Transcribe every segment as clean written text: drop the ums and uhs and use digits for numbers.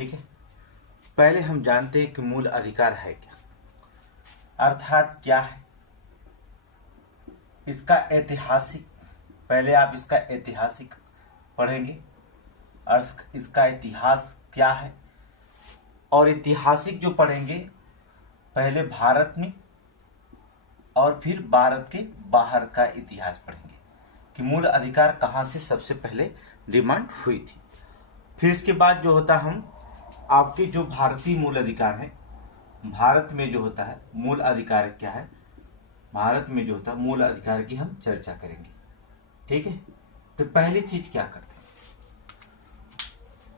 ठीक है, पहले हम जानते हैं कि मूल अधिकार है क्या, अर्थात क्या है इसका ऐतिहासिक। पहले आप इसका ऐतिहासिक पढ़ेंगे और इसका इतिहास क्या है, और ऐतिहासिक जो पढ़ेंगे पहले भारत में और फिर भारत के बाहर का इतिहास पढ़ेंगे कि मूल अधिकार कहाँ से सबसे पहले डिमांड हुई थी। फिर इसके बाद जो होता हम आपके जो भारतीय मूल अधिकार है, भारत में जो होता है मूल अधिकार क्या है, भारत में जो होता है मूल अधिकार की हम चर्चा करेंगे। ठीक है, तो पहली चीज क्या करते हैं,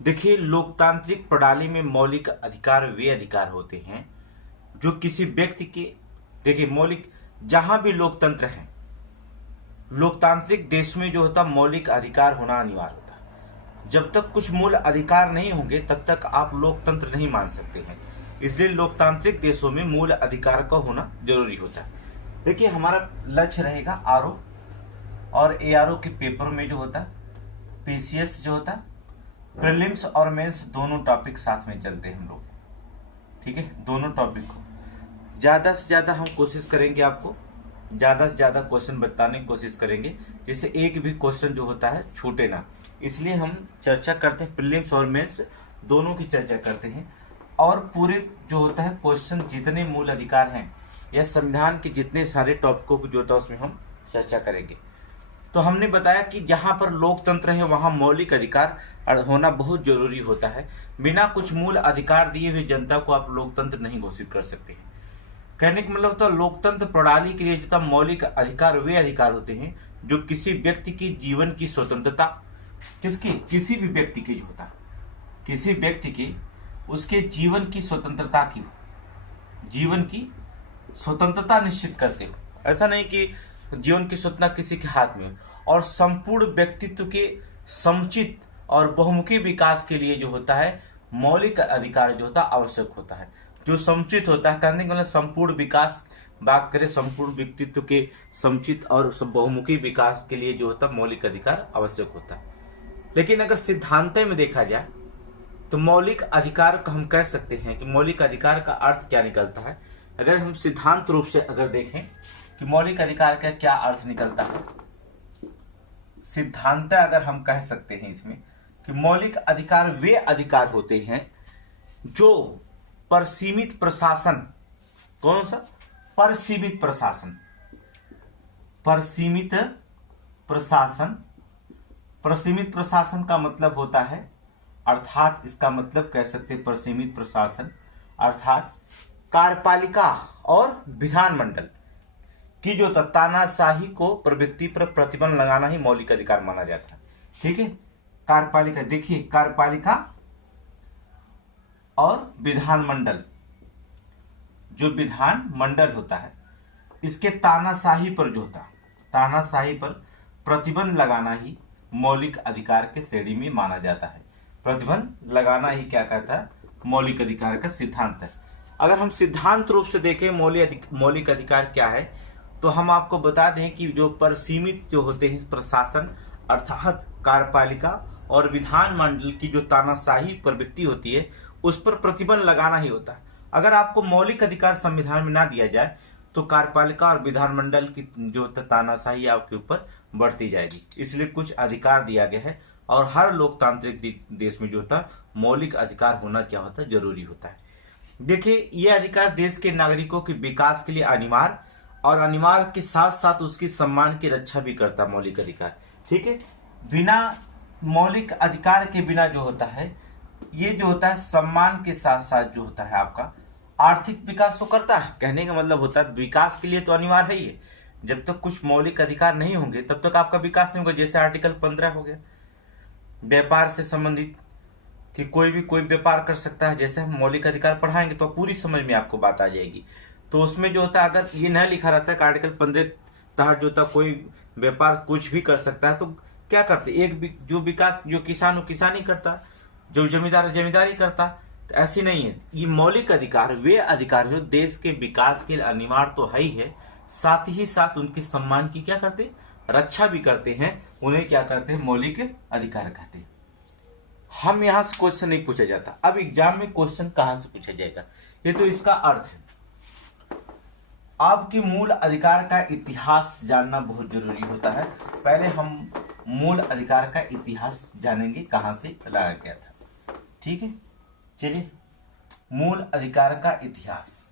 देखिए लोकतांत्रिक प्रणाली में मौलिक अधिकार वे अधिकार होते हैं जो किसी व्यक्ति के, देखिए मौलिक जहां भी लोकतंत्र है, लोकतांत्रिक देश में जो होता मौलिक अधिकार होना अनिवार्य होता है। जब तक कुछ मूल अधिकार नहीं होंगे तब तक आप लोकतंत्र नहीं मान सकते हैं, इसलिए लोकतांत्रिक देशों में मूल अधिकार का होना जरूरी होता है। देखिए हमारा लक्ष्य रहेगा आरओ और एआरओ के पेपर में जो होता पीसीएस जो होता प्रीलिम्स और मेंस दोनों टॉपिक साथ में चलते हैं हम लोग। ठीक है, दोनों टॉपिक को ज़्यादा से ज़्यादा हम कोशिश करेंगे, आपको ज़्यादा से ज़्यादा क्वेश्चन बताने की कोशिश करेंगे जिससे एक भी क्वेश्चन जो होता है छूटे ना। इसलिए हम चर्चा करते हैं, प्रीलिम्स और मेंस दोनों की चर्चा करते हैं, और पूरे जो होता है क्वेश्चन जितने मूल अधिकार हैं या संविधान के जितने सारे टॉपिकों को जो होता है उसमें हम चर्चा करेंगे। तो हमने बताया कि जहाँ पर लोकतंत्र है वहाँ मौलिक अधिकार होना बहुत जरूरी होता है। बिना कुछ मूल अधिकार दिए हुए जनता को आप लोकतंत्र नहीं घोषित कर सकते हैं। कहने का मतलब होता है लोकतंत्र प्रणाली के लिए जो मौलिक अधिकार वे अधिकार होते हैं जो किसी व्यक्ति की जीवन की स्वतंत्रता, किसी भी व्यक्ति की जो होता किसी व्यक्ति की उसके जीवन की स्वतंत्रता की, जीवन की स्वतंत्रता निश्चित करते हो। ऐसा नहीं कि जीवन की स्वतंत्रता किसी के हाथ में, और संपूर्ण व्यक्तित्व के समुचित और बहुमुखी विकास के लिए जो होता है मौलिक अधिकार जो होता है आवश्यक होता है। जो समुचित होता है करने के मतलब संपूर्ण विकास, बात करें संपूर्ण व्यक्तित्व के समुचित और बहुमुखी विकास के लिए जो होता है मौलिक अधिकार आवश्यक होता है। लेकिन अगर सिद्धांत में देखा जाए तो मौलिक अधिकार को हम कह सकते हैं कि मौलिक अधिकार का अर्थ क्या निकलता है। अगर हम सिद्धांत रूप से अगर देखें कि मौलिक अधिकार का क्या अर्थ निकलता है, सिद्धांत अगर हम कह सकते हैं इसमें कि मौलिक अधिकार वे अधिकार होते हैं जो परसीमित प्रशासन, कौन सा परसीमित प्रशासन, परसीमित प्रशासन, परसीमित प्रशासन का मतलब होता है, अर्थात इसका मतलब कह सकते हैं परसीमित प्रशासन अर्थात कार्यपालिका और विधानमंडल की जो तानाशाही को प्रवृत्ति पर प्रतिबंध लगाना ही मौलिक अधिकार माना जाता है। ठीक है, कार्यपालिका, देखिए कार्यपालिका और विधानमंडल, जो विधानमंडल होता है इसके तानाशाही पर जो होता है, तानाशाही पर प्रतिबंध लगाना ही मौलिक अधिकार के श्रेणी में माना जाता है। प्रतिबंध लगाना ही क्या कहता है मौलिक अधिकार का सिद्धांत है। अगर हम सिद्धांत रूप से देखें मौलिक अधिकार क्या है, तो हम आपको बता दें कि जो परसीमित जो होते हैं प्रशासन अर्थात कार्यपालिका और विधानमंडल की जो तानाशाही प्रवृत्ति होती है उस पर प्रतिबंध लगाना ही होता है। अगर आपको मौलिक अधिकार संविधान में ना दिया जाए तो कार्यपालिका और विधानमंडल की जो तानाशाही आपके ऊपर बढ़ती जाएगी। इसलिए कुछ अधिकार दिया गया है, और हर लोकतांत्रिक देश में जो होता है मौलिक अधिकार होना क्या होता है जरूरी होता है। देखिए ये अधिकार देश के नागरिकों के विकास के लिए अनिवार्य और अनिवार्य के साथ साथ उसकी सम्मान की रक्षा भी करता है मौलिक अधिकार। ठीक है, बिना मौलिक अधिकार के बिना जो होता है ये जो होता है सम्मान के साथ साथ जो होता है आपका आर्थिक विकास तो करता है। कहने का मतलब होता है विकास के लिए तो अनिवार्य ही है। जब तक कुछ मौलिक अधिकार नहीं होंगे तब तक आपका विकास नहीं होगा। जैसे आर्टिकल 15 हो गया व्यापार से संबंधित कि कोई भी कोई व्यापार कर सकता है। जैसे हम मौलिक अधिकार पढ़ाएंगे तो पूरी समझ में आपको बात आ जाएगी। तो उसमें जो होता है अगर ये न लिखा रहता है कि आर्टिकल 15 तहत जो होता कोई व्यापार कुछ भी कर सकता है, तो क्या करते एक जो विकास, जो किसान हो किसानी करता, जो जमींदार जमींदारी करता। तो ऐसी नहीं है। ये मौलिक अधिकार वे अधिकार जो देश के विकास के लिए अनिवार्य तो है ही है, साथ ही साथ उनके सम्मान की क्या करते रक्षा भी करते हैं। उन्हें क्या करते हैं मौलिक अधिकार कहते हैं। हम यहाँ से क्वेश्चन नहीं पूछा जाता। अब एग्जाम में क्वेश्चन कहाँ से पूछा जाएगा, ये तो इसका अर्थ है। आपके मूल अधिकार का इतिहास जानना बहुत जरूरी होता है। पहले हम मूल अधिकार का इतिहास जानेंगे, कहाँ से लाया गया था। ठीक है, चलिए मूल अधिकार का इतिहास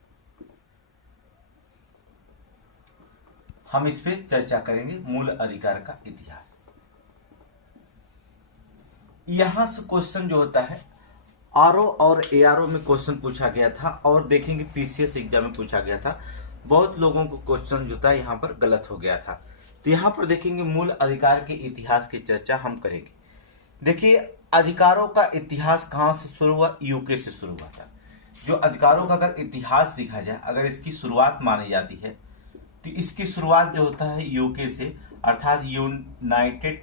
हम इस पे चर्चा करेंगे। मूल अधिकार का इतिहास, यहां से क्वेश्चन जो होता है आरओ और एआरओ में क्वेश्चन पूछा गया था, और देखेंगे पीसीएस एग्जाम में पूछा गया था। बहुत लोगों को क्वेश्चन जो था यहाँ पर गलत हो गया था। तो यहाँ पर देखेंगे मूल अधिकार के इतिहास की चर्चा हम करेंगे। देखिए, अधिकारों का इतिहास कहाँ से शुरू हुआ? यूके से शुरू हुआ था। जो अधिकारों का अगर इतिहास देखा जाए, अगर इसकी शुरुआत मानी जाती है, तो इसकी शुरुआत जो होता है यूके से, अर्थात यूनाइटेड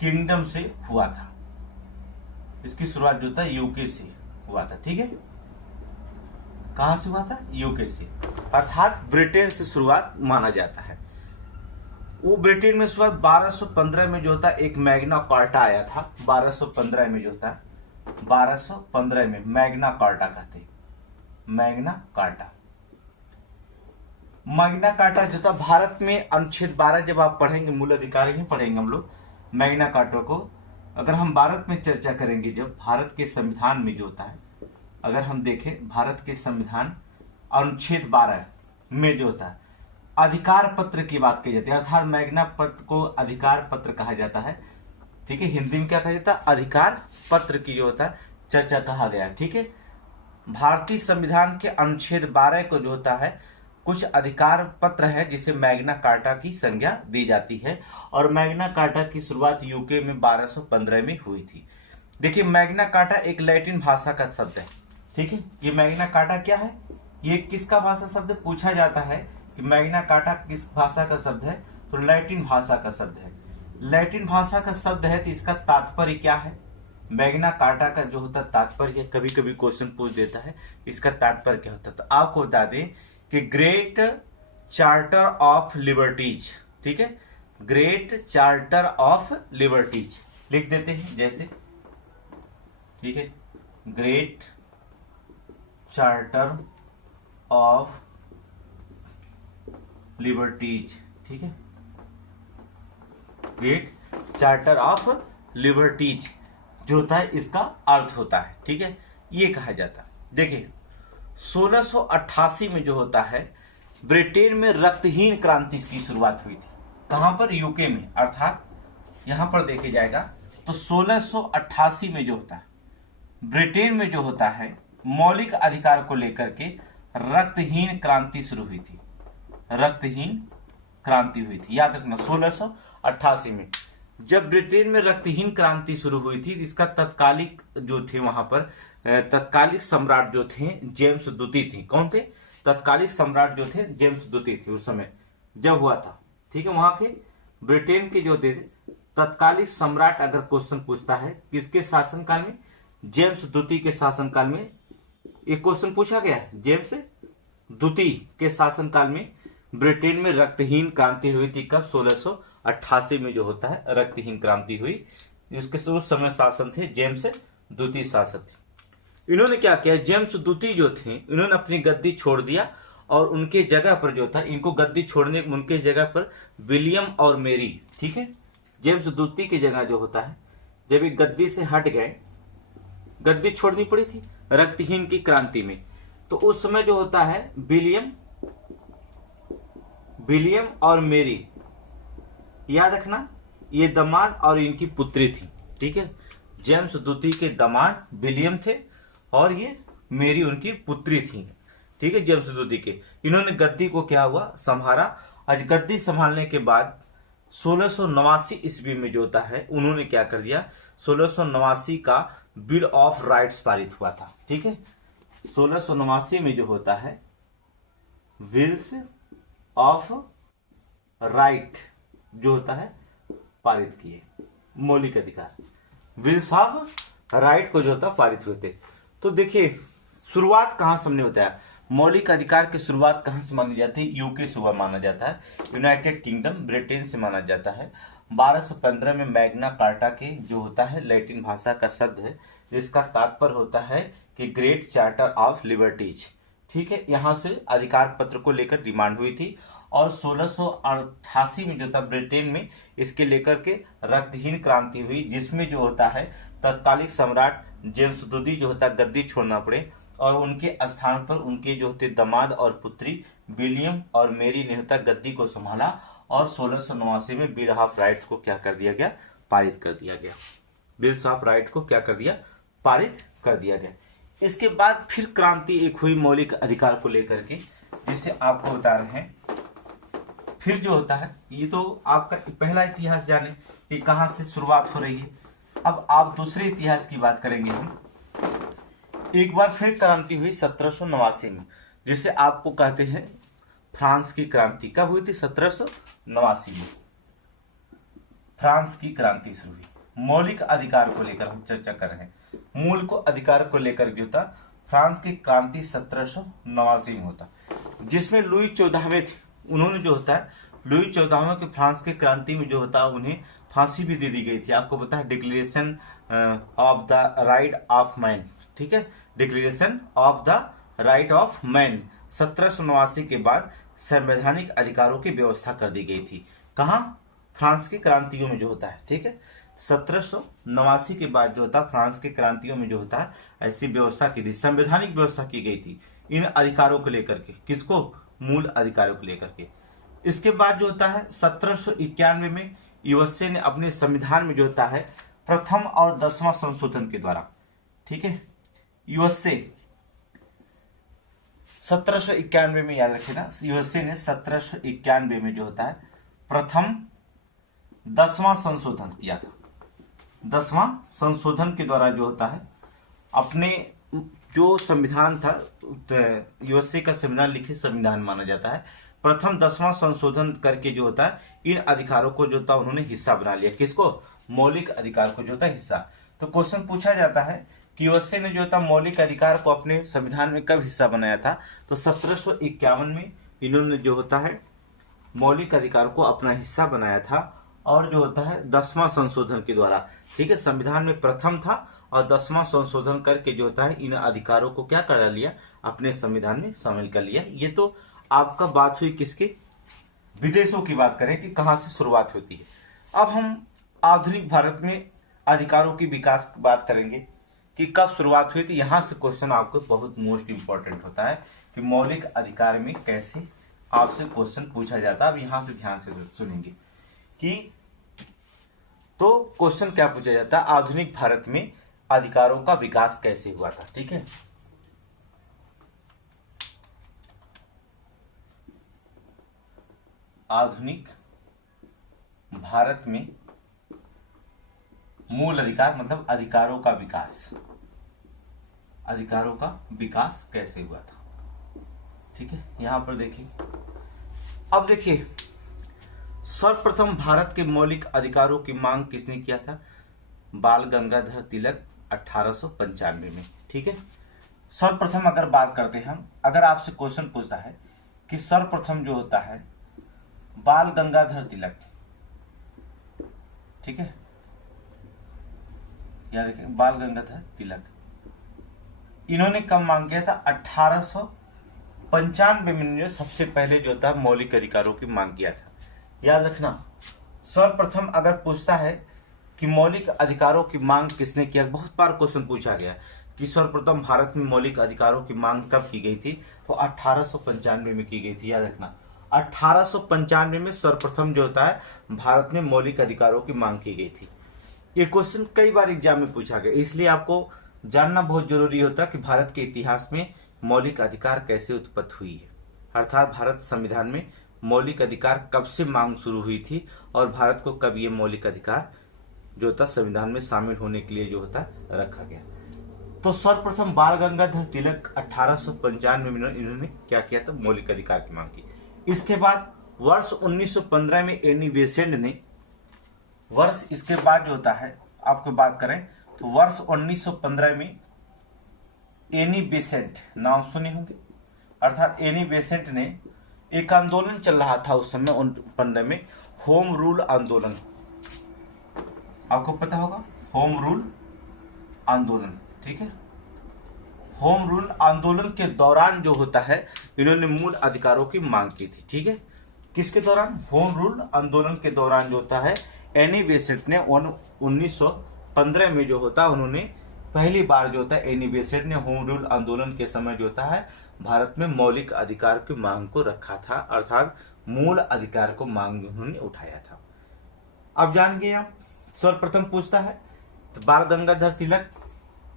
किंगडम से हुआ था। इसकी शुरुआत जो था यूके से हुआ था। ठीक है, कहां से हुआ था? यूके से, अर्थात ब्रिटेन से शुरुआत माना जाता है। वो ब्रिटेन में शुरुआत 1215 में जो था एक मैग्ना कार्टा आया था। 1215 में जो था, 1215 में मैग्ना कार्टा कहते, मैग्ना कार्टा। मैग्ना कार्टा जो था भारत में अनुच्छेद 12, जब आप पढ़ेंगे मूल अधिकार ही पढ़ेंगे हम लोग मैग्ना कार्टा को। अगर हम भारत में चर्चा करेंगे, जब भारत के संविधान में जो होता है, अगर हम देखें भारत के संविधान अनुच्छेद 12 में जो होता है अधिकार पत्र की बात की जाती है, अर्थात मैग्ना पत्र को अधिकार पत्र कहा जाता है। ठीक है, हिंदी में क्या कहा जाता है? अधिकार पत्र की जो होता है चर्चा कहा गया। ठीक है, भारतीय संविधान के अनुच्छेद 12 को जो होता है कुछ अधिकार पत्र है जिसे मैग्ना कार्टा की संज्ञा दी जाती है, और मैग्ना कार्टा की शुरुआत यूके में 1215 में हुई थी। देखिए, मैग्ना कार्टा एक लैटिन भाषा का शब्द है। ठीक है, ये मैग्ना कार्टा क्या है? ये किसका भाषा शब्द पूछा जाता है कि मैग्ना कार्टा किस भाषा का शब्द है, तो लैटिन भाषा का शब्द है। लैटिन भाषा का शब्द है तो इसका तात्पर्य क्या है? मैग्ना कार्टा का जो होता है तात्पर्य, कभी कभी क्वेश्चन पूछ देता है इसका तात्पर्य क्या होता है। तो आपको बता दें कि ग्रेट चार्टर ऑफ लिबर्टीज। ठीक है, ग्रेट चार्टर ऑफ लिबर्टीज लिख देते हैं जैसे। ठीक है, ग्रेट चार्टर ऑफ लिबर्टीज। ठीक है, ग्रेट चार्टर ऑफ लिबर्टीज जो होता है इसका अर्थ होता है। ठीक है, ये कहा जाता है। देखिए, 1688 में जो होता है ब्रिटेन में रक्तहीन क्रांति की शुरुआत हुई थी। कहां पर? यूके में, अर्थात यहां पर देखे जाएगा तो 1688 में जो होता है ब्रिटेन में जो होता है मौलिक अधिकार को लेकर के रक्तहीन क्रांति शुरू हुई थी। रक्तहीन क्रांति हुई थी, याद रखना 1688 में जब ब्रिटेन में रक्तहीन क्रांति शुरू हुई थी। इसका तत्कालिक जो थे वहां पर तत्कालिक सम्राट जो थे जेम्स द्वितीय थे। कौन थे? तत्कालिक सम्राट जो थे जेम्स द्वितीय थे उस समय जब हुआ था। ठीक है, वहां के ब्रिटेन के जो थे तत्कालिक सम्राट, अगर क्वेश्चन पूछता है किसके शासनकाल में? जेम्स द्वितीय के शासनकाल में एक क्वेश्चन पूछा गया है। जेम्स द्वितीय के शासनकाल में ब्रिटेन में रक्तहीन क्रांति हुई थी। कब? 1688 में जो होता है रक्तहीन क्रांति हुई। इसके उस समय शासन थे जेम्स द्वितीय शासक थे। इन्होंने क्या किया? जेम्स द्वितीय जो थे इन्होंने अपनी गद्दी छोड़ दिया, और उनके जगह पर जो था, इनको गद्दी छोड़ने उनके जगह पर विलियम और मेरी, ठीक है, जेम्स द्वितीय की जगह जो होता है जब ये गद्दी से हट गए, गद्दी छोड़नी पड़ी थी रक्तहीन की क्रांति में, तो उस समय जो होता है विलियम और मेरी, याद रखना ये दामाद और इनकी पुत्री थी। ठीक है, जेम्स द्वितीय के दामाद विलियम थे और ये मेरी उनकी पुत्री थी। ठीक है, जेम्स द्वितीय के इन्होंने गद्दी को क्या हुआ? संभाला। आज गद्दी संभालने के बाद 1689 ईस्वी में जो होता है उन्होंने क्या कर दिया? 1689 का बिल ऑफ राइट्स पारित हुआ था। ठीक है, 1689 में जो होता है बिल्स ऑफ राइट जो होता है पारित किए, मौलिक अधिकार, बिल्स ऑफ राइट को जो होता पारित हुए थे। तो देखिए शुरुआत कहां से हमने बताया, मौलिक अधिकार की शुरुआत कहां से मानी जाती है? यूके से माना जाता है, यूनाइटेड किंगडम ब्रिटेन से माना जाता है। 1215 में मैग्ना कार्टा के जो होता है लैटिन भाषा का शब्द है, जिसका तात्पर्य होता है कि ग्रेट चार्टर ऑफ लिबर्टीज। ठीक है, यहाँ से अधिकार पत्र को लेकर डिमांड हुई थी और 1688 में जो था ब्रिटेन में इसके लेकर के रक्तहीन क्रांति हुई, जिसमें जो होता है तत्कालिक सम्राट जेम्स दूदी जो होता गद्दी छोड़ना पड़े और उनके स्थान पर उनके जो होते दामाद और पुत्री विलियम और मेरी ने होता गद्दी को संभाला और 1689 में बिल ऑफ राइट्स को क्या कर दिया गया, पारित कर दिया गया। बिल्स ऑफ राइट को क्या कर दिया, पारित कर दिया गया। इसके बाद फिर क्रांति एक हुई मौलिक अधिकार को लेकर के, जिसे आपको बता रहे हैं। फिर जो होता है, ये तो आपका पहला इतिहास जाने कि कहां से शुरुआत हो रही है। अब आप दूसरे इतिहास की बात करेंगे हम। एक बार फिर क्रांति हुई 1789 में, जिसे आपको कहते हैं फ्रांस की क्रांति। कब हुई थी? 1789 में फ्रांस की क्रांति शुरू हुई। मौलिक अधिकार को लेकर हम चर्चा कर रहे हैं। मूल को अधिकार को लेकर जो था फ्रांस की क्रांति 1789 में होता, जिसमें लुई 14वें थे। उन्होंने जो होता है लुई 14वें के फ्रांस की क्रांति में जो होता है उन्हें फांसी भी दे दी गई थी। आपको पता है declaration of the right of man. ठीक है, declaration of the right of man 1789 के बाद संवैधानिक अधिकारों की व्यवस्था कर दी गई थी। कहाँ? फ्रांस की क्रांतियों में जो होता है। ठीक है, 1789 के बाद जो होता है फ्रांस के क्रांतियों में जो होता है ऐसी व्यवस्था की थी, संवैधानिक व्यवस्था की गई थी इन अधिकारों को लेकर के। किसको? मूल अधिकारों को लेकर के। इसके बाद जो होता है 1791 में यूएसए ने अपने संविधान में जो होता है प्रथम और 10वां संशोधन के द्वारा, ठीक है, यूएसए 1791 में, याद रखिएगा, यूएसए ने 1791 में जो होता है प्रथम 10वां संशोधन किया था। 10वां संशोधन के द्वारा जो होता है अपने जो संविधान था, यूएसए का संविधान लिखित संविधान माना जाता है, प्रथम 10वां संशोधन करके जो होता है इन अधिकारों को जो था उन्होंने हिस्सा बना लिया। किसको? मौलिक अधिकार को जो था हिस्सा। तो क्वेश्चन पूछा जाता है कि यूएसए ने जो था मौलिक अधिकार को अपने संविधान में कब हिस्सा बनाया था? तो 1751 में इन्होंने जो होता है मौलिक अधिकार को अपना हिस्सा बनाया था और जो होता है 10वां संशोधन के द्वारा। ठीक है, संविधान में प्रथम था और 10वां संशोधन करके जो होता है इन अधिकारों को क्या करा लिया, अपने संविधान में शामिल कर लिया। ये तो आपका बात हुई किसके? विदेशों की बात करें कि कहां से शुरुआत होती है। अब हम आधुनिक भारत में अधिकारों की विकास की बात करेंगे कि कब शुरुआत हुई थी। यहां से क्वेश्चन आपको बहुत मोस्ट इंपॉर्टेंट होता है कि मौलिक अधिकार में कैसे आपसे क्वेश्चन पूछा जाता है। अब यहां से ध्यान से सुनेंगे कि तो क्वेश्चन क्या पूछा जाता है, आधुनिक भारत में अधिकारों का विकास कैसे हुआ था। ठीक है, आधुनिक भारत में मूल अधिकार मतलब अधिकारों का विकास, अधिकारों का विकास कैसे हुआ था। ठीक है, यहां पर देखिए। अब देखिए, सर्वप्रथम भारत के मौलिक अधिकारों की मांग किसने किया था? बाल गंगाधर तिलक 1895 में। ठीक है, सर्वप्रथम अगर बात करते हैं हम, अगर आपसे क्वेश्चन पूछता है कि सर्वप्रथम जो होता है बाल गंगाधर तिलक, ठीक है, याद रखिए बाल गंगाधर तिलक, इन्होंने कब मांग किया था? 1895 में जो सबसे पहले जो था मौलिक अधिकारों की मांग किया था। याद रखना, सर्वप्रथम अगर पूछता है कि मौलिक अधिकारों की मांग किसने किया, बहुत बार क्वेश्चन पूछा गया कि सर्वप्रथम भारत में मौलिक अधिकारों की मांग कब की गई थी, तो 1895 में की गई थी। याद रखना, 1895 में सर्वप्रथम जो होता है भारत में मौलिक अधिकारों की मांग की गई थी। ये क्वेश्चन कई बार एग्जाम में पूछा गया, इसलिए आपको जानना बहुत जरूरी होता है कि भारत के इतिहास में मौलिक अधिकार कैसे उत्पत्ति हुई है, अर्थात भारत संविधान में मौलिक अधिकार कब से मांग शुरू हुई थी और भारत को कब ये मौलिक अधिकार जो था संविधान में शामिल होने के लिए जो होता रखा गया। तो सर्वप्रथम बाल गंगाधर तिलक 1895 में इन्होंने क्या किया था? मौलिक अधिकार की मांग की। इसके बाद वर्ष 1915 में एनी बेसेंट ने, वर्ष इसके बाद जो होता है आपको बात करें तो वर्ष 1915 में एनी बेसेंट, नाम सुने होंगे, अर्थात एनी बेसेंट ने एक आंदोलन चल रहा था उस समय 1915 में, होम रूल आंदोलन। आपको पता होगा होम रूल आंदोलन, ठीक है। होम रूल आंदोलन के दौरान जो होता है इन्होंने मूल अधिकारों की मांग की थी, ठीक है। किसके दौरान? होम रूल आंदोलन के दौरान जो होता है एनी बेसेंट ने 1915 में जो होता है उन्होंने पहली बार जो होता है एनी बेसेंट ने होम रूल आंदोलन के समय जो होता है भारत में मौलिक अधिकार की मांग को रखा था, अर्थात मूल अधिकार को मांग उन्होंने उठाया था। अब जान गए आप। सर्वप्रथम पूछता है तो बाल गंगाधर तिलक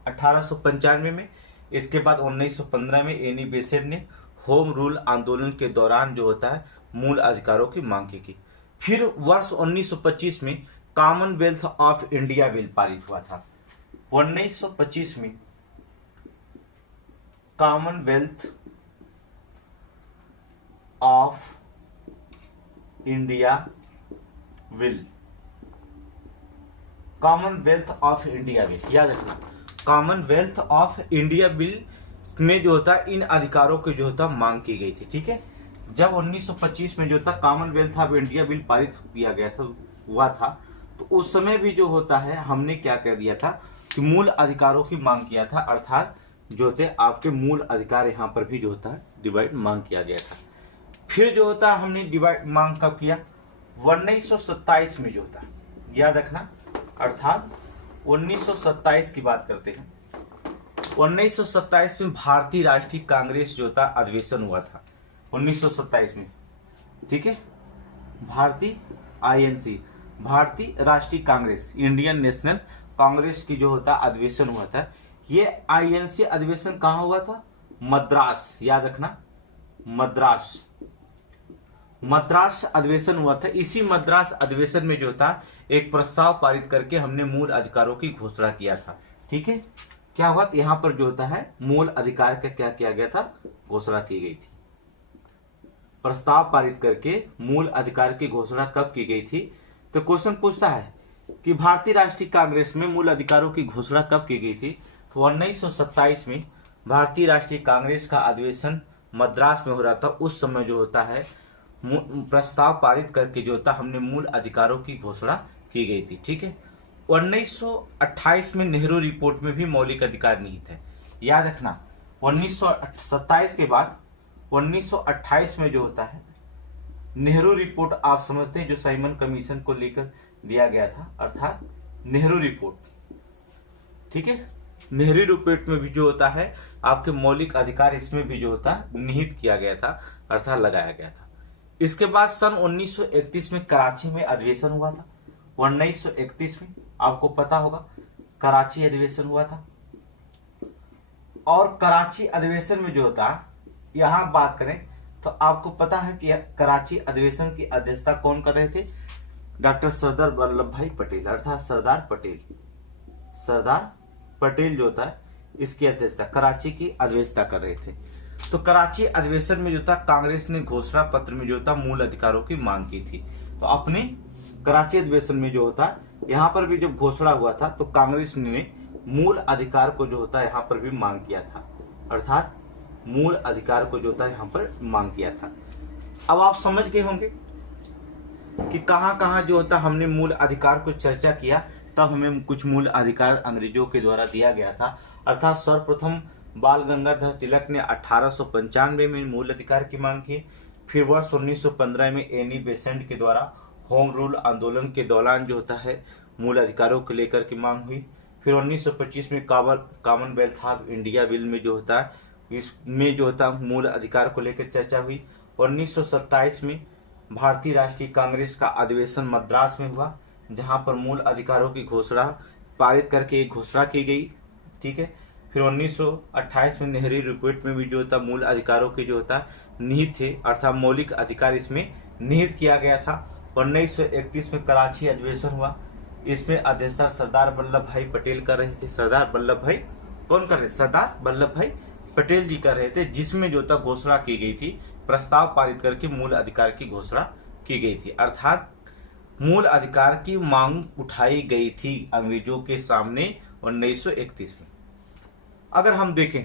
1895 में, इसके बाद 1915 में एनी बेसेंट ने होम रूल आंदोलन के दौरान जो होता है मूल अधिकारों की मांग की। फिर वर्ष 1925 में कॉमनवेल्थ ऑफ इंडिया बिल पारित हुआ था। 1925 में Commonwealth of India bill, Commonwealth of India bill याद रखना। कॉमनवेल्थ ऑफ इंडिया बिल में जो होता है इन अधिकारों की जो होता मांग की गई थी, ठीक है। जब 1925 में जो था कॉमनवेल्थ ऑफ इंडिया बिल पारित किया गया था हुआ था, तो उस समय भी जो होता है हमने क्या कर दिया था कि मूल अधिकारों की मांग किया था, अर्थात जो होते आपके मूल अधिकार यहाँ पर भी जो होता है डिवाइड मांग किया गया था। फिर जो होता है हमने डिवाइड मांग कब किया? 1927 में जो होता है याद रखना, अर्थात 1927 की बात करते हैं। 1927 में भारतीय राष्ट्रीय कांग्रेस जो था अधिवेशन हुआ था 1927 में, ठीक है। भारतीय आईएनसी, भारतीय राष्ट्रीय कांग्रेस, इंडियन नेशनल कांग्रेस की जो होता अधिवेशन हुआ था। ये आईएनसी अधिवेशन कहाँ हुआ था? मद्रास, याद रखना मद्रास, मद्रास अधिवेशन हुआ था। इसी मद्रास अधिवेशन में जो था एक प्रस्ताव पारित करके हमने मूल अधिकारों की घोषणा किया था, ठीक है। क्या हुआ? यहाँ पर जो होता है मूल अधिकार का क्या किया गया था? घोषणा की गई थी। प्रस्ताव पारित करके मूल अधिकार की घोषणा कब की गई थी? तो क्वेश्चन पूछता है कि भारतीय राष्ट्रीय कांग्रेस में मूल अधिकारों की घोषणा कब की गई थी? तो 1927 में भारतीय राष्ट्रीय कांग्रेस का अधिवेशन मद्रास में हो रहा था। उस समय जो होता है प्रस्ताव पारित करके जो होता हमने मूल अधिकारों की घोषणा की गई थी, ठीक है। 1928 में नेहरू रिपोर्ट में भी मौलिक अधिकार निहित है, याद रखना। 1927 के बाद 1928 में जो होता है नेहरू रिपोर्ट, आप समझते हैं जो साइमन कमीशन को लेकर दिया गया था, अर्थात नेहरू रिपोर्ट, ठीक है। नेहरू रिपोर्ट में भी जो होता है आपके मौलिक अधिकार इसमें भी जो होता है निहित किया गया था, अर्थात लगाया गया था। इसके बाद सन 1931 में कराची में अधिवेशन हुआ था। 1931 में आपको पता होगा कराची अधिवेशन हुआ था। और कराची अधिवेशन में जो होता यहाँ बात करें तो आपको पता है कि कराची अधिवेशन की अध्यक्षता कौन कर रहे थे? डॉक्टर सरदार वल्लभ भाई पटेल, अर्थात सरदार पटेल। सरदार पटेल जो होता है इसकी अध्यक्षता, कराची की अध्यक्षता कर रहे थे। तो कराची अधिवेशन में जो था कांग्रेस ने घोषणा पत्र में जो था मूल अधिकारों की मांग की थी। तो अपने कराची अधिवेशन में जो होता यहाँ पर भी जब घोषणा हुआ था तो कांग्रेस ने मूल अधिकार को जो होता है यहाँ पर भी मांग किया था, अर्थात मूल अधिकार को जो होता है यहाँ पर मांग किया था। अब आप समझ गए होंगे कि कहाँ कहाँ जो होता हमने मूल अधिकार को चर्चा किया, तब हमें कुछ मूल अधिकार अंग्रेजों के द्वारा दिया गया था। अर्थात सर्वप्रथम बाल गंगाधर तिलक ने 1895 में मूल अधिकार की मांग की। फिर वर्ष 1915 में एनी बेसेंट के द्वारा होम रूल आंदोलन के दौरान जो होता है मूल अधिकारों को लेकर की मांग हुई। फिर 1925 में कॉमनवेल्थ ऑफ इंडिया बिल में जो होता है इसमें जो होता मूल अधिकार को लेकर चर्चा हुई। 1927 में भारतीय राष्ट्रीय कांग्रेस का अधिवेशन मद्रास में हुआ, जहां पर मूल अधिकारों की घोषणा पारित करके एक घोषणा की गई, ठीक है। फिर 1928 में नेहरू रिपोर्ट में भी जो होता मूल अधिकारों के जो होता निहित थे, अर्थात मौलिक अधिकार इसमें निहित किया गया था। 1931 में कराची अधिवेशन हुआ, इसमें अध्यक्षता सरदार वल्लभ भाई पटेल कर रहे थे। सरदार वल्लभ भाई कौन कर रहे थे? सरदार वल्लभ भाई पटेल जी कर रहे थे, जिसमें जो था घोषणा की गई थी, प्रस्ताव पारित करके मूल अधिकार की घोषणा की गई थी, अर्थात मूल अधिकार की मांग उठाई गई थी अंग्रेजों के सामने 1931 में। अगर हम देखें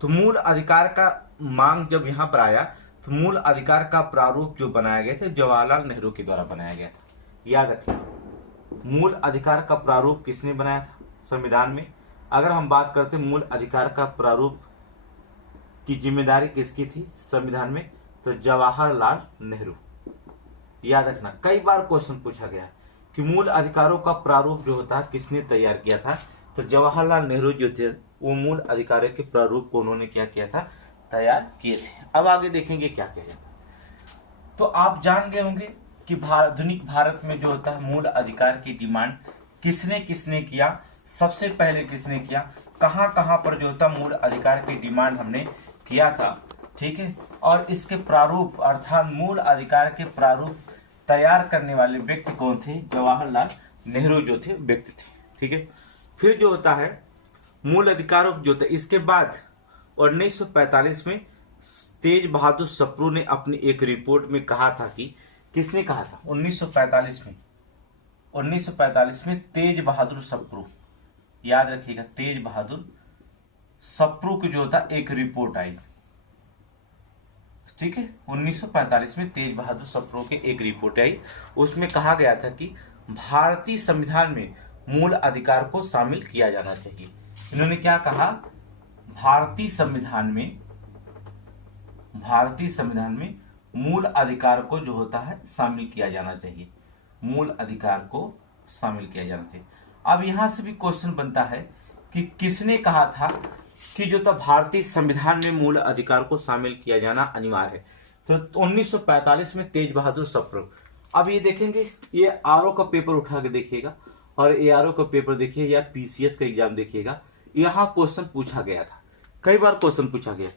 तो मूल अधिकार का मांग जब यहाँ पर आया तो मूल अधिकार का प्रारूप जो बनाया गया था जवाहरलाल नेहरू के द्वारा बनाया गया था, याद रखना। मूल अधिकार का प्रारूप किसने बनाया था संविधान में? अगर हम बात करते हैं मूल अधिकार का प्रारूप की जिम्मेदारी किसकी थी संविधान में, तो जवाहरलाल नेहरू। याद रखना, कई बार क्वेश्चन पूछा गया कि मूल अधिकारों का प्रारूप जो होता है किसने तैयार किया था, तो जवाहरलाल नेहरू जो थे वो मूल अधिकारों के प्रारूप को उन्होंने क्या किया था, तैयार किए थे। अब आगे देखेंगे क्या किया जाता है। तो आप जान गए होंगे कि आधुनिक भारत में जो होता है मूल अधिकार की डिमांड किसने किसने किया, सबसे पहले किसने किया, कहां कहां पर जो होता मूल अधिकार की डिमांड हमने किया था, ठीक है। और इसके प्रारूप अर्थात मूल अधिकार के प्रारूप तैयार करने वाले व्यक्ति कौन थे, जवाहरलाल नेहरू जो थे व्यक्ति थे, ठीक है। फिर जो होता है मूल अधिकारों जो होता है, इसके बाद 1945 में तेज बहादुर सप्रू ने अपनी एक रिपोर्ट में कहा था कि, किसने कहा था 1945 में तेज बहादुर सप्रू, याद रखिएगा तेज बहादुर सप्रू की जो होता एक रिपोर्ट आई, ठीक है। 1945 में तेज बहादुर सप्रू की एक रिपोर्ट आई, उसमें कहा गया था कि भारतीय संविधान में मूल अधिकार को शामिल किया जाना चाहिए। इन्होंने क्या कहा, भारतीय संविधान में मूल अधिकार को जो होता है शामिल किया जाना चाहिए, मूल अधिकार को शामिल किया जाना चाहिए। अब यहां से भी क्वेश्चन बनता है कि किसने कहा था कि जो था भारतीय संविधान में मूल अधिकार को शामिल किया जाना अनिवार्य है, तो 1945 में तेज बहादुर सप्रू। अब ये देखेंगे, ये आरओ का पेपर उठा के देखिएगा और एआरओ का पेपर देखिए या पीसीएस का एग्जाम देखिएगा, यहाँ क्वेश्चन पूछा गया था, कई बार क्वेश्चन पूछा गया।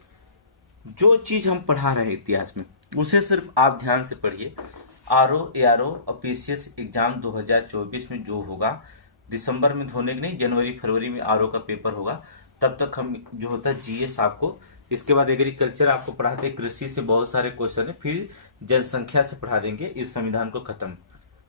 जो चीज हम पढ़ा रहे हैं इतिहास में उसे सिर्फ आप ध्यान से पढ़िए। आरओ, एआरओ और पीसीएस एग्जाम 2024 में जो होगा, दिसंबर में होने की नहीं, जनवरी फरवरी में आरओ का पेपर होगा, तब तक हम जो होता है जीएस आपको, इसके बाद एग्रीकल्चर आपको पढ़ाते हैं, कृषि से बहुत सारे क्वेश्चन है, फिर जनसंख्या से पढ़ा देंगे इस संविधान को खत्म।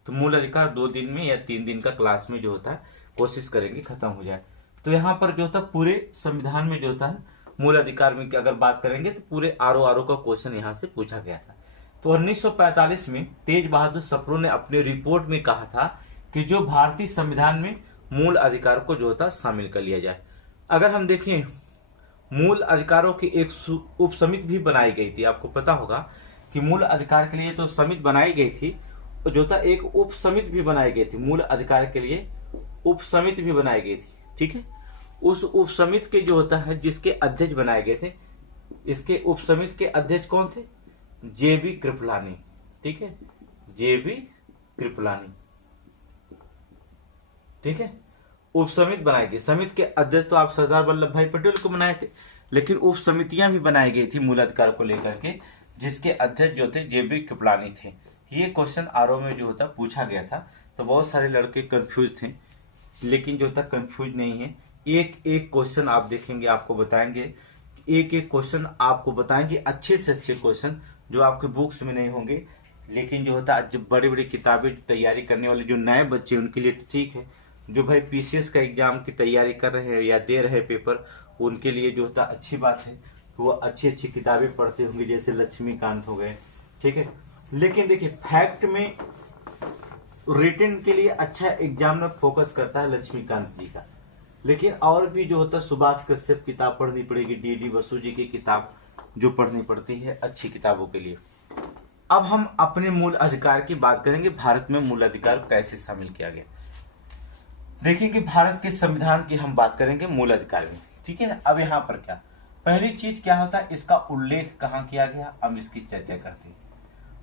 तो मूल अधिकार 2 दिन में या 3 दिन का क्लास में जो होता है कोशिश करेंगे खत्म हो जाए। तो यहाँ पर जो होता है पूरे संविधान में जो होता है मूल अधिकार में अगर बात करेंगे तो पूरे आरओ का क्वेश्चन यहाँ से पूछा गया था। तो 1945 में तेज बहादुर सप्रू ने अपने रिपोर्ट में कहा था कि जो भारतीय संविधान में मूल अधिकार को जो होता है शामिल कर लिया जाए। अगर हम देखें, मूल अधिकारों की एक उप समिति भी बनाई गई थी, आपको पता होगा कि मूल अधिकार के लिए तो समिति बनाई गई थी, जो था एक उप समिति भी बनाई गई थी, मूल अधिकार के लिए उप समिति भी बनाई गई थी, ठीक है। उस उप समिति के जो होता है जिसके अध्यक्ष बनाए गए थे, इसके उप समिति के अध्यक्ष कौन थे, जेबी कृपलानी, ठीक है, जेबी कृपलानी, ठीक है। उप समिति बनाई गई, समिति के अध्यक्ष तो आप सरदार वल्लभ भाई पटेल को बनाए थे, लेकिन उप समितियां भी बनाई गई थी मूल अधिकार को लेकर के, जिसके अध्यक्ष जो थे जेबी कृपलानी थे। ये क्वेश्चन आरओ में जो होता पूछा गया था, तो बहुत सारे लड़के कंफ्यूज थे, लेकिन जो होता कंफ्यूज नहीं है। एक एक क्वेश्चन आप देखेंगे, आपको बताएंगे, एक एक क्वेश्चन आपको बताएंगे, अच्छे से अच्छे क्वेश्चन जो आपके बुक्स में नहीं होंगे, लेकिन जो होता है बड़ी बड़ी किताबें तैयारी करने वाले जो नए बच्चे उनके लिए तो ठीक है, जो भाई पीसीएस का एग्जाम की तैयारी कर रहे हैं या दे रहे हैं पेपर, उनके लिए जो होता अच्छी बात है, वो अच्छी अच्छी किताबें पढ़ते होंगे, जैसे लक्ष्मीकांत हो गए, ठीक है। लेकिन देखिए फैक्ट में रिटन के लिए अच्छा एग्जामिनर फोकस करता है लक्ष्मीकांत जी का, लेकिन और भी जो होता है सुभाष कश्यप किताब पढ़नी पड़ेगी, डी बसु जी की किताब जो पढ़नी पड़ती है अच्छी किताबों के लिए। अब हम अपने मूल अधिकार की बात करेंगे, भारत में मूल अधिकार कैसे शामिल किया गया। देखिए कि भारत के संविधान की हम बात करेंगे मूल अधिकार में, ठीक है। अब यहाँ पर क्या पहली चीज क्या होता है, इसका उल्लेख कहाँ किया गया, हम इसकी चर्चा करते हैं।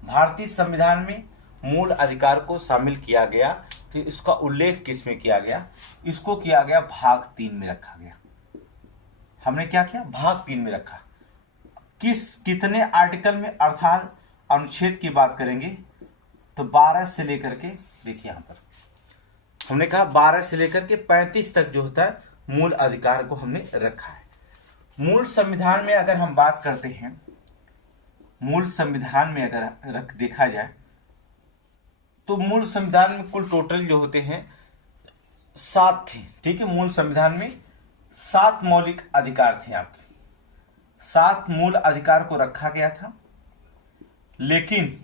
भारतीय संविधान में मूल अधिकार को शामिल किया गया, तो इसका उल्लेख किस में किया गया, इसको किया गया भाग 3 में रखा गया। हमने क्या किया, भाग 3 में रखा। कितने आर्टिकल में, अर्थात अनुच्छेद की बात करेंगे तो 12 से लेकर के, देखिए यहाँ पर हमने कहा 12 से लेकर के 35 तक जो होता है मूल अधिकार को हमने रखा है। मूल संविधान में अगर हम बात करते हैं, मूल संविधान में अगर देखा जाए तो मूल संविधान में कुल टोटल जो होते हैं 7 थे, ठीक है। मूल संविधान में 7 मौलिक अधिकार थे आपके, 7 मूल अधिकार को रखा गया था, लेकिन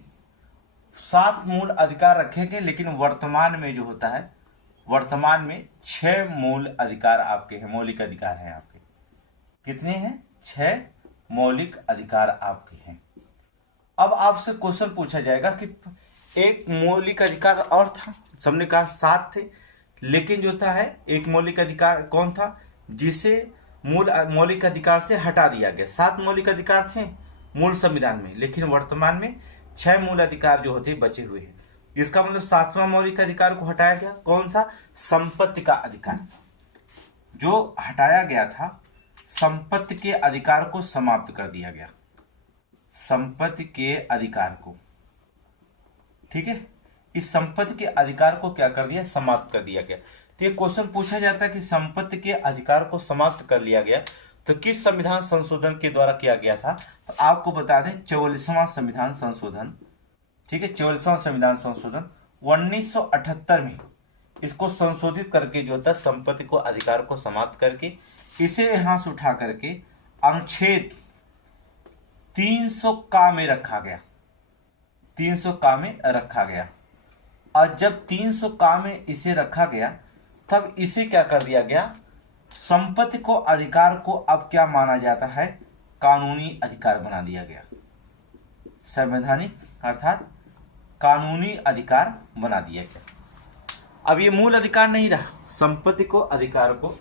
7 मूल अधिकार रखे गए, लेकिन वर्तमान में जो होता है वर्तमान में 6 मूल अधिकार आपके हैं, मौलिक अधिकार हैं आपके। कितने हैं? 6 मौलिक अधिकार आपके हैं। अब आपसे क्वेश्चन पूछा जाएगा कि एक मौलिक अधिकार और था, सबने कहा 7 थे, लेकिन जो था है एक मौलिक अधिकार कौन था जिसे मूल मौलिक अधिकार से हटा दिया गया। 7 मौलिक अधिकार थे मूल संविधान में, लेकिन वर्तमान में 6 मूल अधिकार जो होते बचे हुए हैं। इसका मतलब 7वां मौलिक अधिकार को हटाया गया। कौन सा? संपत्ति का अधिकार जो हटाया गया था, संपत्ति के अधिकार को समाप्त कर दिया गया, संपत्ति के अधिकार को। ठीक है, इस संपत्ति के अधिकार को क्या कर दिया? समाप्त कर दिया गया। तो ये क्वेश्चन पूछा जाता है कि संपत्ति के अधिकार को समाप्त कर लिया गया तो किस संविधान संशोधन के द्वारा किया गया था? तो आपको बता दें 44वां संविधान संशोधन। ठीक है, 44वां संविधान संशोधन 1978 में इसको संशोधित करके जो था संपत्ति को अधिकार को समाप्त करके इसे यहां से उठा करके अनुच्छेद 300 का में रखा गया, 300 का में रखा गया। और जब 300 का में इसे रखा गया तब इसे क्या कर दिया गया? संपत्ति को अधिकार को अब क्या माना जाता है? कानूनी अधिकार बना दिया गया, संवैधानिक अर्थात कानूनी अधिकार बना दिया गया। अब ये मूल अधिकार नहीं रहा, संपत्ति को अधिकार को।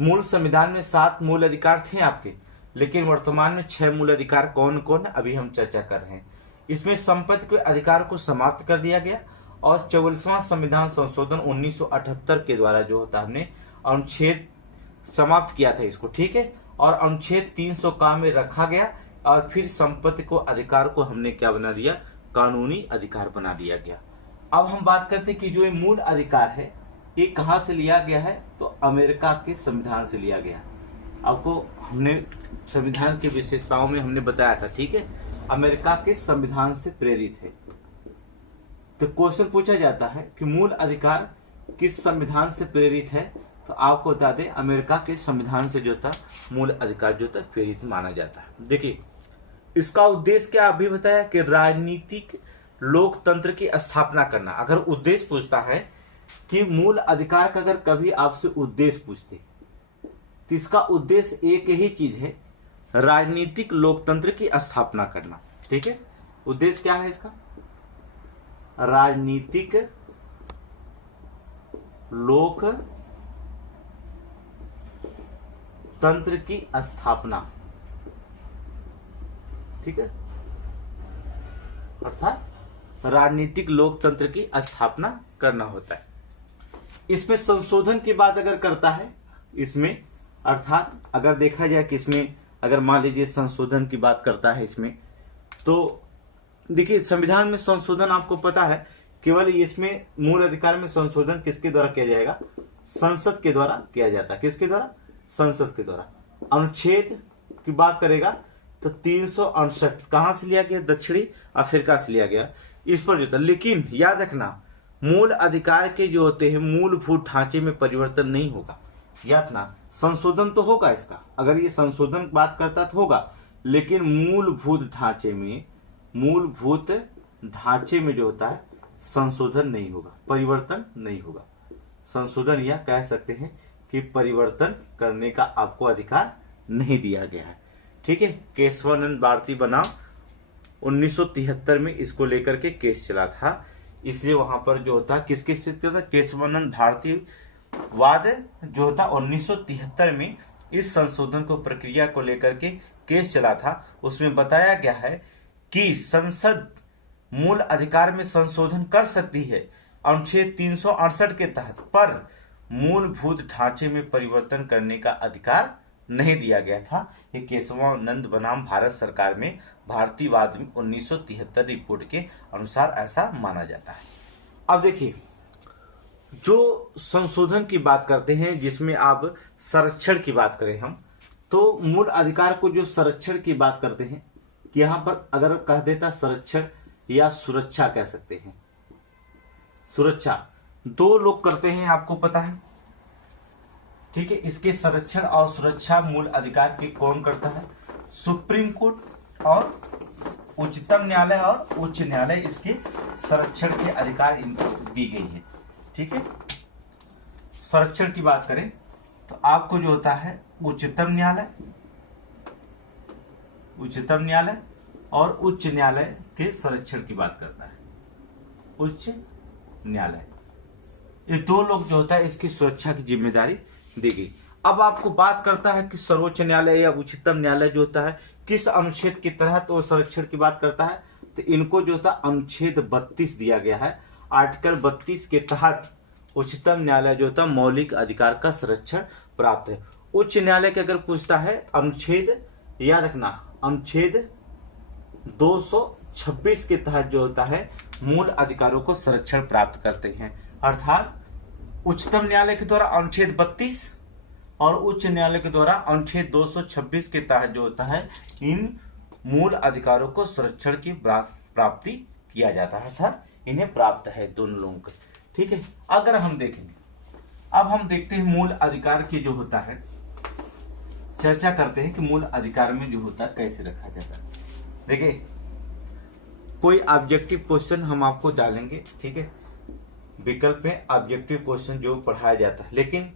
मूल संविधान में 7 मूल अधिकार थे आपके, लेकिन वर्तमान में 6 मूल अधिकार कौन कौन है अभी हम चर्चा कर रहे हैं। इसमें संपत्ति के अधिकार को समाप्त कर दिया गया और 44वां संविधान संशोधन 1978 के द्वारा जो होता हमने अनुच्छेद समाप्त किया था इसको। ठीक है, और अनुच्छेद 300 का में रखा गया और फिर संपत्ति को अधिकार को हमने क्या बना दिया? कानूनी अधिकार बना दिया गया। अब हम बात करते हैं कि जो ये मूल अधिकार है ये कहाँ से लिया गया है? तो अमेरिका के संविधान से लिया गया। आपको हमने संविधान की विशेषताओं में हमने बताया था। ठीक है, अमेरिका के संविधान से प्रेरित है। तो क्वेश्चन पूछा जाता है कि मूल अधिकार किस संविधान से प्रेरित है? तो आपको बता दें अमेरिका के संविधान से जो था मूल अधिकार जो था प्रेरित माना जाता है। देखिए इसका उद्देश्य क्या अभी बताया कि राजनीतिक लोकतंत्र की स्थापना करना। अगर उद्देश्य पूछता है कि मूल अधिकार का अगर कभी आपसे उद्देश्य पूछते तो इसका उद्देश्य एक ही चीज है, राजनीतिक लोकतंत्र की स्थापना करना। ठीक है, उद्देश्य क्या है इसका? राजनीतिक लोकतंत्र की स्थापना। ठीक है, अर्थात राजनीतिक लोकतंत्र की स्थापना करना होता है। इसमें संशोधन की बात अगर करता है इसमें, अर्थात अगर देखा जाए कि इसमें अगर मान लीजिए संशोधन की बात करता है इसमें, तो देखिए संविधान में संशोधन आपको पता है केवल इसमें मूल अधिकार में संशोधन किसके द्वारा किया जाएगा? संसद के द्वारा किया जाता है। किसके द्वारा? संसद के द्वारा। अनुच्छेद की बात करेगा तो 368 कहां से लिया गया? दक्षिणी अफ्रीका से लिया गया। इस पर जो था, लेकिन याद रखना मूल अधिकार के जो होते हैं मूलभूत ढांचे में परिवर्तन नहीं होगा। याद रखना, संशोधन तो होगा इसका, अगर ये संशोधन बात करता तो होगा, लेकिन मूलभूत ढांचे में जो होता है संशोधन नहीं होगा, परिवर्तन नहीं होगा। संशोधन या कह सकते हैं कि परिवर्तन करने का आपको अधिकार नहीं दिया गया है। ठीक है, केशवानंद भारती बनाम 1973 में इसको लेकर के केस चला था, इसलिए वहां पर जो होता किसके स्थित था? केशवानंद भारती वाद जो होता 1973 में इस संशोधन को प्रक्रिया को लेकर के केस चला था। उसमें बताया गया है कि संसद मूल अधिकार में संशोधन कर सकती है अनुच्छेद 368 के तहत, पर मूलभूत ढांचे में परिवर्तन करने का अधिकार नहीं दिया गया था। ये केशवानंद बनाम भारत सरकार में भारतीयवाद में 1973 रिपोर्ट के अनुसार ऐसा माना जाता है। अब देखिए जो संशोधन की बात करते हैं जिसमें आप संरक्षण की बात करें हम, तो मूल अधिकार को जो संरक्षण की बात करते हैं कि यहाँ पर अगर कह देता संरक्षण या सुरक्षा कह सकते हैं। सुरक्षा 2 लोग करते हैं, आपको पता है। ठीक है, इसके संरक्षण और सुरक्षा मूल अधिकार के कौन करता है? सुप्रीम कोर्ट और उच्चतम न्यायालय और उच्च न्यायालय इसके संरक्षण के अधिकार इनको दी गई है। ठीक है, संरक्षण की बात करें तो आपको जो होता है उच्चतम न्यायालय और उच्च न्यायालय के संरक्षण की बात करता है। उच्च न्यायालय, ये दो लोग जो होता है इसकी सुरक्षा की जिम्मेदारी दी गई। अब आपको बात करता है कि सर्वोच्च न्यायालय या उच्चतम न्यायालय जो होता है किस अनुच्छेद के तहत वो संरक्षण की बात करता है, तो इनको जो होता है अनुच्छेद 32 दिया गया है। आर्टिकल 32 के तहत उच्चतम न्यायालय जो होता है मौलिक अधिकार का संरक्षण प्राप्त है। उच्च न्यायालय के अगर पूछता है अनुच्छेद, याद रखना, अनुच्छेद 226 के तहत जो होता है मूल अधिकारों को संरक्षण प्राप्त करते हैं। अर्थात उच्चतम न्यायालय के द्वारा अनुच्छेद 32 और उच्च न्यायालय के द्वारा अनुच्छेद 226 के तहत जो होता है इन मूल अधिकारों को संरक्षण की प्राप्ति किया जाता है, अर्थात इन्हें प्राप्त है दोनों लोगों को। ठीक है, अगर हम देखेंगे, अब हम देखते हैं मूल अधिकार की जो होता है, चर्चा करते हैं कि मूल अधिकार में जो होता है कैसे रखा जाता है। देखिए, कोई ऑब्जेक्टिव क्वेश्चन हम आपको डालेंगे, ठीक है, विकल्प में ऑब्जेक्टिव क्वेश्चन जो पढ़ाया जाता है, लेकिन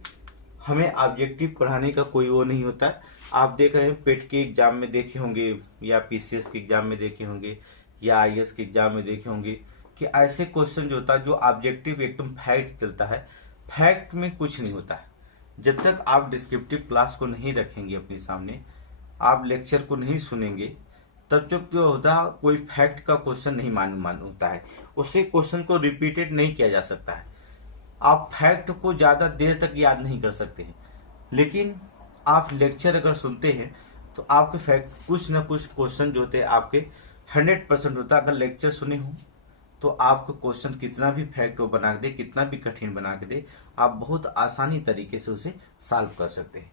हमें ऑब्जेक्टिव पढ़ाने का कोई वो नहीं होता है। आप देख रहे हैं पेट के एग्जाम में देखे होंगे या पीसीएस के एग्जाम में देखे होंगे या आईएएस के एग्जाम में देखे होंगे कि ऐसे क्वेश्चन जो होता है जो ऑब्जेक्टिव एकदम फैक्ट चलता है, फैक्ट में कुछ नहीं होता है। जब तक आप डिस्क्रिप्टिव क्लास को नहीं रखेंगे अपने सामने, आप लेक्चर को नहीं सुनेंगे, तब जब जो होता है कोई फैक्ट का क्वेश्चन नहीं मालूम होता है, उसे क्वेश्चन को रिपीटेड नहीं किया जा सकता है। आप फैक्ट को ज़्यादा देर तक याद नहीं कर सकते हैं, लेकिन आप लेक्चर अगर सुनते हैं तो आपके फैक्ट कुछ ना कुछ क्वेश्चन जो होते हैं आपके 100% होता है। अगर लेक्चर सुने हो तो आपको क्वेश्चन कितना भी फैक्ट वो बना के दे, कितना भी कठिन बना के दे, आप बहुत आसानी तरीके से उसे सॉल्व कर सकते हैं।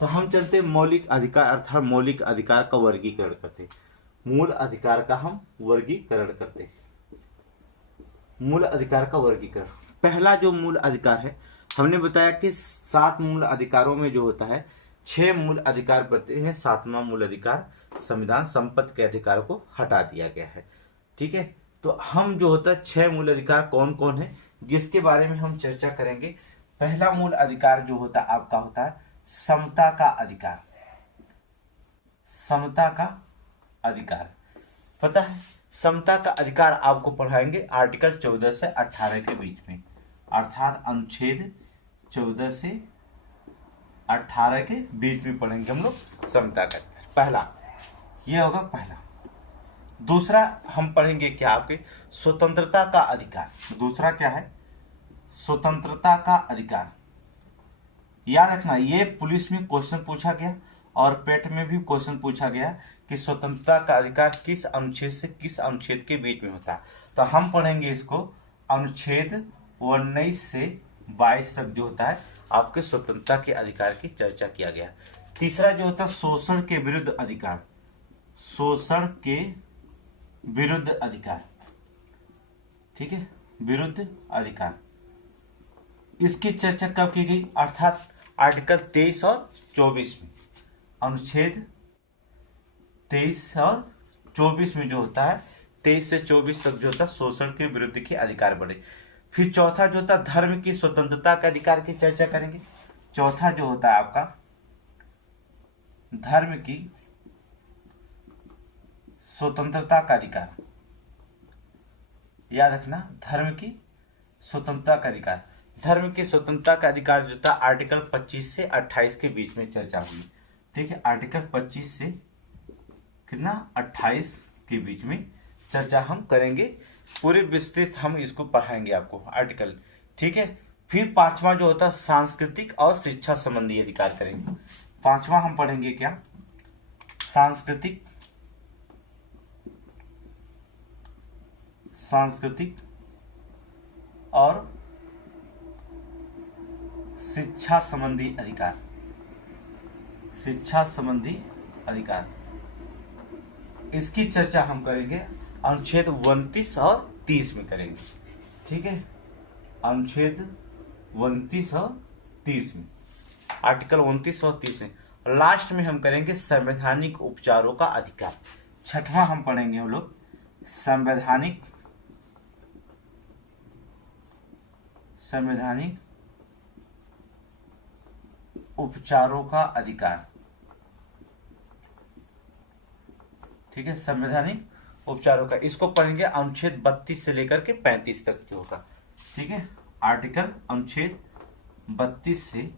तो हम चलते हैं मौलिक अधिकार, अर्थात मौलिक अधिकार का वर्गीकरण करते हैं। मूल अधिकार का हम वर्गीकरण करते हैं। मूल अधिकार का वर्गीकरण, पहला जो मूल अधिकार है, हमने बताया कि 7 मूल अधिकारों में जो होता है 6 मूल अधिकार बढ़ते हैं, 7वां मूल अधिकार संविधान संपत्ति के अधिकार को हटा दिया गया है। ठीक है, तो हम जो होता है 6 मूल अधिकार कौन कौन है जिसके बारे में हम चर्चा करेंगे। पहला मूल अधिकार जो होता है आपका होता है समता का अधिकार। समता का अधिकार, पता है, समता का अधिकार आपको पढ़ाएंगे आर्टिकल 14 से 18 के बीच में, अर्थात अनुच्छेद 14 से 18 के बीच में पढ़ेंगे हम लोग समता का अधिकार। पहला ये होगा पहला। दूसरा हम पढ़ेंगे क्या, आपके स्वतंत्रता का अधिकार। दूसरा क्या है, स्वतंत्रता का अधिकार। याद रखना, ये पुलिस में क्वेश्चन पूछा गया और पेट में भी क्वेश्चन पूछा गया कि स्वतंत्रता का अधिकार किस अनुच्छेद से किस अनुच्छेद के बीच में होता है। तो हम पढ़ेंगे इसको अनुच्छेद 19 से 22 तक जो होता है आपके स्वतंत्रता के अधिकार की चर्चा किया गया। तीसरा जो होता है शोषण के विरुद्ध अधिकार। शोषण के विरुद्ध अधिकार, ठीक है, विरुद्ध अधिकार, इसकी चर्चा कब की गई, अर्थात आर्टिकल 23 और 24 में। अनुच्छेद 23 और 24 में जो होता है 23 से 24 तक जो होता है शोषण के विरुद्ध के अधिकार बढ़े। फिर चौथा जो होता है धर्म की स्वतंत्रता के अधिकार की चर्चा करेंगे। चौथा जो होता है आपका धर्म की स्वतंत्रता का अधिकार। याद रखना, धर्म की स्वतंत्रता का अधिकार। धर्म की स्वतंत्रता का अधिकार जो था आर्टिकल 25 से 28 के बीच में चर्चा हुई। ठीक है, आर्टिकल 25 से कितना 28 के बीच में चर्चा हम करेंगे, पूरे विस्तृत हम इसको पढ़ाएंगे आपको आर्टिकल। ठीक है, फिर पांचवा जो होता है सांस्कृतिक और शिक्षा संबंधी अधिकार करेंगे। पांचवा हम पढ़ेंगे क्या, सांस्कृतिक और शिक्षा संबंधी अधिकार। शिक्षा संबंधी अधिकार, इसकी चर्चा हम करेंगे अनुच्छेद 29 और 30 में करेंगे। ठीक है, अनुच्छेद 29 और 30 में, आर्टिकल 29 और 30 में। लास्ट में हम करेंगे संवैधानिक उपचारों का अधिकार। छठवां हम पढ़ेंगे हम लोग संवैधानिक उपचारों का अधिकार, ठीक है, संवैधानिक उपचारों का, इसको पढ़ेंगे अनुच्छेद 32 से लेकर के 35 तक जो होगा, ठीक है, आर्टिकल अनुच्छेद 32 से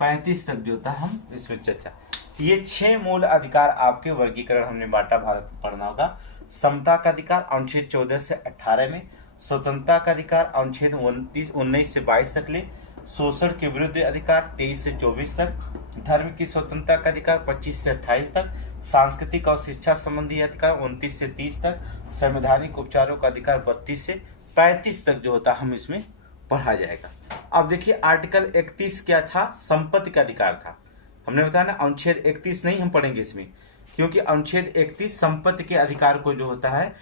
35 तक जो था हम इसमें चर्चा। ये 6 मूल अधिकार आपके वर्गीकरण हमने बांटा, भारत में पढ़ना होगा। समता का अधिकार अनुच्छेद 14 से 18 में, स्वतंत्रता का अधिकार अनुच्छेद 19 से 22 तक ले, शोषण के विरुद्ध अधिकार 23 से 24 तक, धर्म की स्वतंत्रता का अधिकार 25 से 28 तक, सांस्कृतिक और शिक्षा संबंधी अधिकार 29 से 30 तक, संवैधानिक उपचारों का अधिकार 32 से 35 तक जो होता हम इसमें पढ़ा जाएगा। अब देखिए आर्टिकल 31 क्या था, संपत्ति का अधिकार था। हमने बताया ना अनुच्छेद 31 नहीं हम पढ़ेंगे इसमें, क्योंकि अनुच्छेद 31 संपत्ति के अधिकार को जो होता है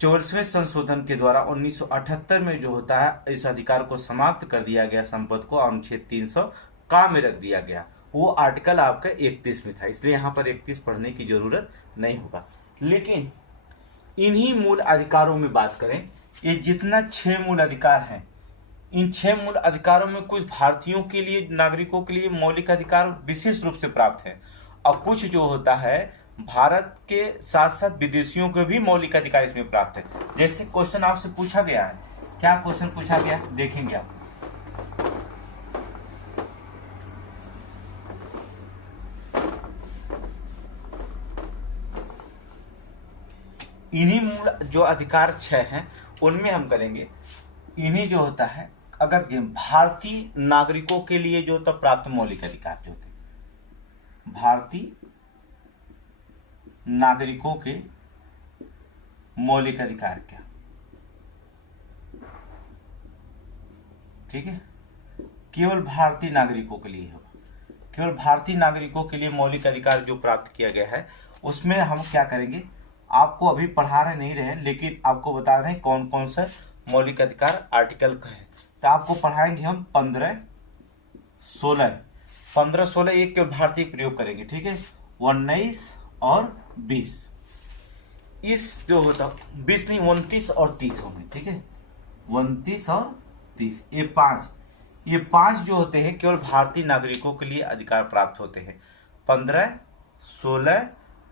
44वें संशोधन के द्वारा 1978 में जो होता है इस अधिकार को समाप्त कर दिया गया, संपत्ति को अनुच्छेद 300 का में रख दिया गया। वो आर्टिकल आपका 31 में था, इसलिए यहाँ पर 31 पढ़ने की जरूरत नहीं होगा। लेकिन इन्हीं मूल अधिकारों में बात करें, ये जितना 6 मूल अधिकार हैं, इन 6 मूल अधिकारों में कुछ भारतीयों के लिए, नागरिकों के लिए मौलिक अधिकार विशेष रूप से प्राप्त है, और कुछ जो होता है भारत के साथ साथ विदेशियों को भी मौलिक अधिकार इसमें प्राप्त है। जैसे क्वेश्चन आपसे पूछा गया है, क्या क्वेश्चन पूछा गया देखेंगे आप। इन्हीं मूल जो अधिकार 6 हैं उनमें हम करेंगे, इन्हीं जो होता है अगर भारतीय नागरिकों के लिए जो होता प्राप्त मौलिक अधिकार जो होते, भारतीय नागरिकों के मौलिक अधिकार क्या, ठीक है, केवल भारतीय नागरिकों के लिए होगा, केवल भारतीय नागरिकों के लिए मौलिक अधिकार जो प्राप्त किया गया है उसमें हम क्या करेंगे, आपको अभी पढ़ा रहे नहीं रहे लेकिन आपको बता रहे हैं कौन कौन सा मौलिक अधिकार आर्टिकल का है। तो आपको पढ़ाएंगे हम 15-16 एक केवल भारतीय प्रयोग करेंगे, ठीक है, 19 और 20, इस जो होता 20 नहीं 29 और 30 होंगे, ठीक है, 29 और 30, ये पांच जो होते हैं केवल भारतीय नागरिकों के लिए अधिकार प्राप्त होते हैं। 15, 16,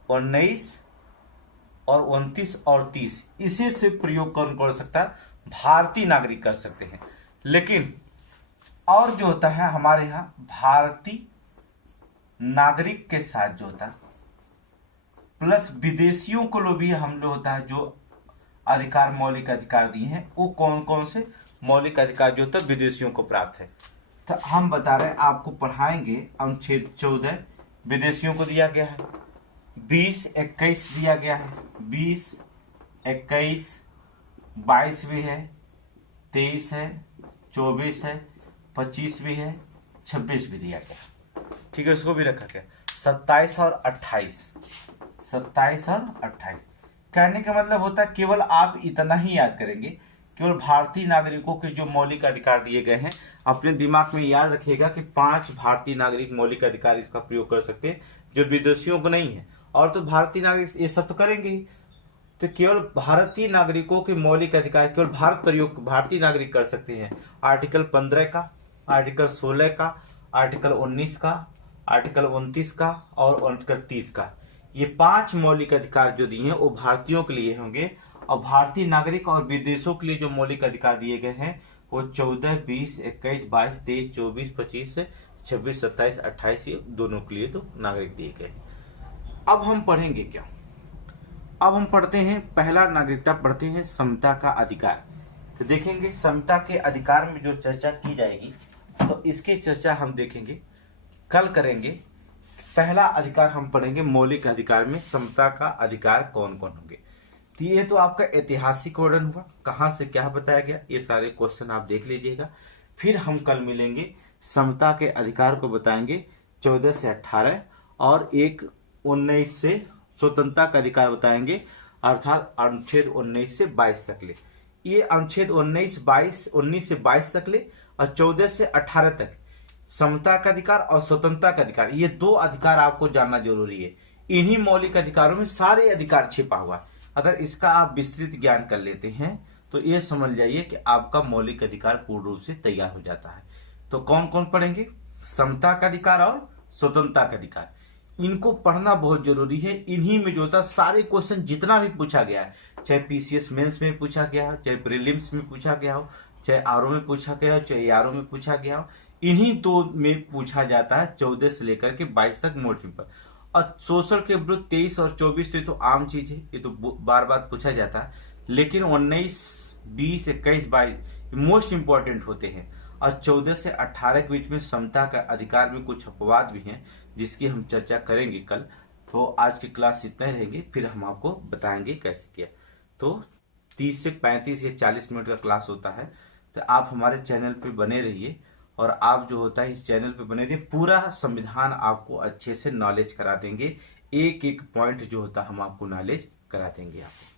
19 और 29 और 30 इसी से प्रयोग कौन कर सकता है, भारतीय नागरिक कर सकते हैं। लेकिन और जो होता है हमारे यहाँ भारतीय नागरिक के साथ जो होता है प्लस विदेशियों को लो भी हम लोग होता है जो अधिकार मौलिक अधिकार दिए हैं, वो कौन कौन से मौलिक अधिकार जो होता है विदेशियों को प्राप्त है। तो हम बता रहे हैं आपको पढ़ाएंगे अनुच्छेद 14 विदेशियों को दिया गया है, 20, 21 दिया गया है, 20, 21, 22 भी है, 23 है, 24 है, 25 भी है, 26 भी दिया गया, ठीक है, उसको भी रखा गया। 27 और 28, 27 और 28 कहने का मतलब होता है केवल आप इतना ही याद करेंगे, केवल भारतीय नागरिकों के जो मौलिक अधिकार दिए गए हैं अपने दिमाग में याद रखिएगा कि 5 भारतीय नागरिक मौलिक अधिकार इसका प्रयोग कर सकते हैं जो विदेशियों को नहीं है, और तो भारतीय नागरिक ये सब तो करेंगे ही। तो केवल भारतीय नागरिकों के मौलिक अधिकार केवल भारतीय नागरिक कर सकते हैं। आर्टिकल 15 का, आर्टिकल 16 का, आर्टिकल 19 का, आर्टिकल 29 का और आर्टिकल 30 का, ये 5 मौलिक अधिकार जो दिए हैं वो भारतीयों के लिए होंगे, और भारतीय नागरिक और विदेशों के लिए जो मौलिक अधिकार दिए गए हैं वो 14, 20, 21, 22, 23, 24, 25, 26, 27, 28 ये दोनों के लिए तो नागरिक दिए गए। अब हम पढ़ेंगे क्या, अब हम पढ़ते हैं पहला नागरिकता पढ़ते हैं समता का अधिकार। तो देखेंगे समता के अधिकार में जो चर्चा की जाएगी तो इसकी चर्चा हम देखेंगे कल करेंगे। पहला अधिकार हम पढ़ेंगे मौलिक अधिकार में समता का अधिकार कौन कौन होंगे। तो ये तो आपका ऐतिहासिक वर्णन हुआ, कहाँ से क्या बताया गया, ये सारे क्वेश्चन आप देख लीजिएगा। फिर हम कल मिलेंगे, समता के अधिकार को बताएंगे 14 से 18 और एक 19 से स्वतंत्रता का अधिकार बताएंगे, अर्थात अनुच्छेद 19 से 22 तक ले। ये अनुच्छेद 19 से 22 तक ले और 14 से 18 तक समता का अधिकार और स्वतंत्रता का अधिकार, ये 2 अधिकार आपको जानना जरूरी है। इन्हीं मौलिक अधिकारों में सारे अधिकार छिपा हुआ है। अगर इसका आप विस्तृत ज्ञान कर लेते हैं तो ये समझ जाइए कि आपका मौलिक अधिकार पूर्ण रूप से तैयार हो जाता है। तो कौन कौन पढ़ेंगे, समता का अधिकार और स्वतंत्रता का अधिकार। इनको पढ़ना बहुत जरूरी है। इन्हीं में जो होता सारे क्वेश्चन जितना भी पूछा गया है, चाहे पीसीएस मेंस में पूछा गया हो, चाहे प्रीलिम्स में पूछा गया हो, चाहे आरओ में पूछा गया हो, चाहे आरओ में पूछा गया हो, इन्हीं दो में पूछा जाता है। 14 से लेकर के 22 तक मोस्ट इम्पोर्टेंट। और सोशल के विरुद्ध 23 और 24 तो ये तो आम चीज है, ये तो बार बार पूछा जाता है। लेकिन 19, 20, 21, 22 मोस्ट इंपॉर्टेंट होते हैं। और 14 से 18 के बीच में समता का अधिकार में कुछ अपवाद भी हैं, जिसकी हम चर्चा करेंगे कल। तो आज की क्लास इतना ही रहेगी, फिर हम आपको बताएंगे कैसे किया। तो 30 से 35 या 40 मिनट का क्लास होता है। तो आप हमारे चैनल पे बने रहिए, और आप जो होता है इस चैनल पे बने रहिए। पूरा संविधान आपको अच्छे से नॉलेज करा देंगे, एक एक पॉइंट जो होता है हम आपको नॉलेज करा देंगे आपको।